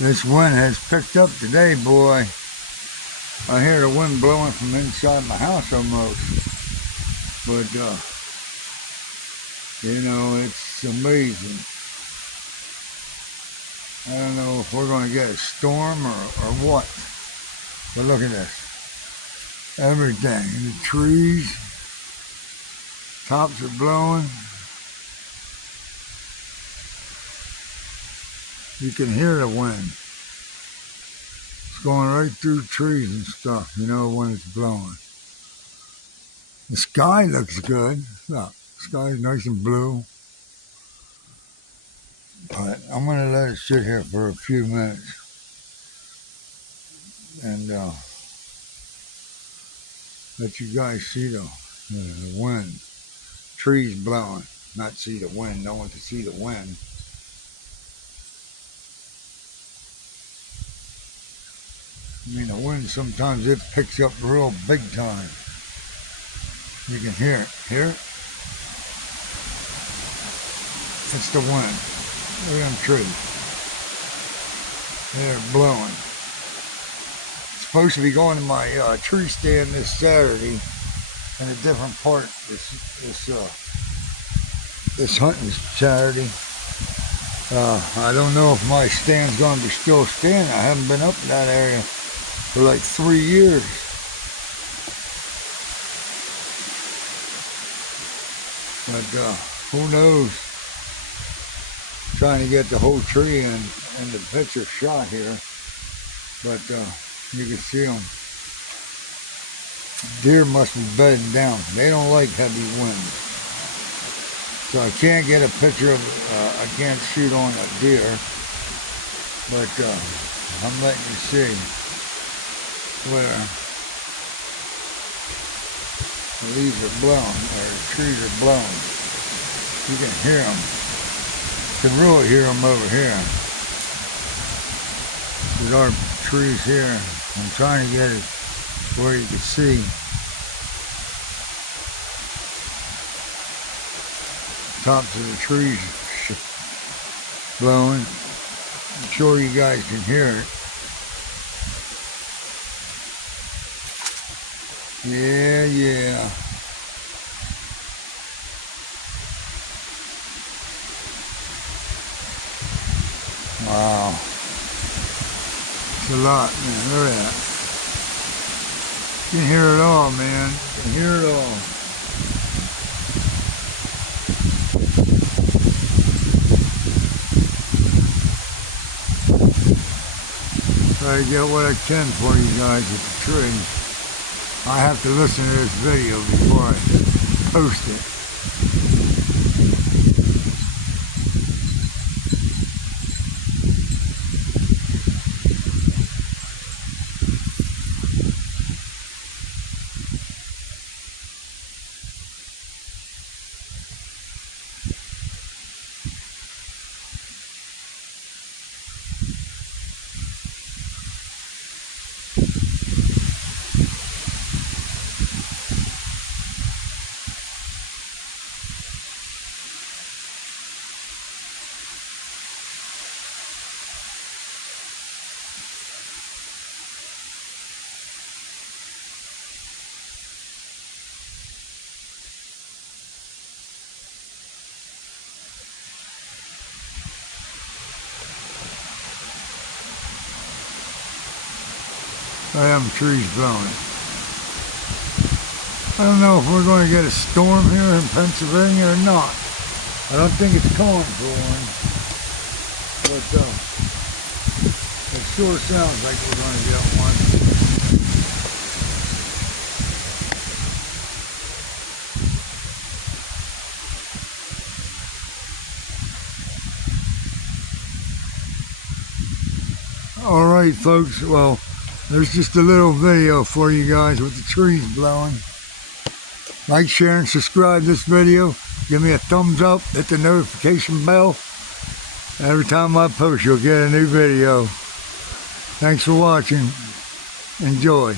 This wind has picked up today, boy. I hear the wind blowing from inside my house almost. But, it's amazing. I don't know if we're going to get a storm or what. But look at this. Everything. The trees. Tops are blowing. You can hear the wind. It's going right through trees and stuff, when it's blowing. The sky looks good. Look, the sky's nice and blue. But I'm going to let it sit here for a few minutes. And let you guys see the wind. Trees blowing. Not see the wind. No one can see the wind. I mean, the wind sometimes it picks up real big time. You can hear it. Hear it? It's the wind. Look at them trees. They're blowing. It's supposed to be going to my tree stand this Saturday in a different part. This hunting Saturday. I don't know if my stand's going to be still standing. I haven't been up in that area for like 3 years. But who knows? Trying to get the whole tree in the picture shot here. But you can see them. Deer must be bedding down. They don't like heavy wind. So I can't get a picture of, I can't shoot on a deer. But I'm letting you see where the leaves are blowing, or the trees are blowing. You can hear them. You can really hear them over here. There's our trees here. I'm trying to get it where you can see. Tops of the trees blowing. I'm sure you guys can hear it. Yeah. Wow. It's a lot, man. Look at that. You can hear it all, man. You can hear it all. Try to get what I can for you guys with the tree. I have to listen to this video before I post it. I have trees blowing. I don't know if we're going to get a storm here in Pennsylvania or not. I don't think it's calling for one. But it sure sounds like we're going to get one. Alright folks, well, there's just a little video for you guys with the trees blowing. Like, share, and subscribe this video. Give me a thumbs up, hit the notification bell. Every time I post, you'll get a new video. Thanks for watching. Enjoy.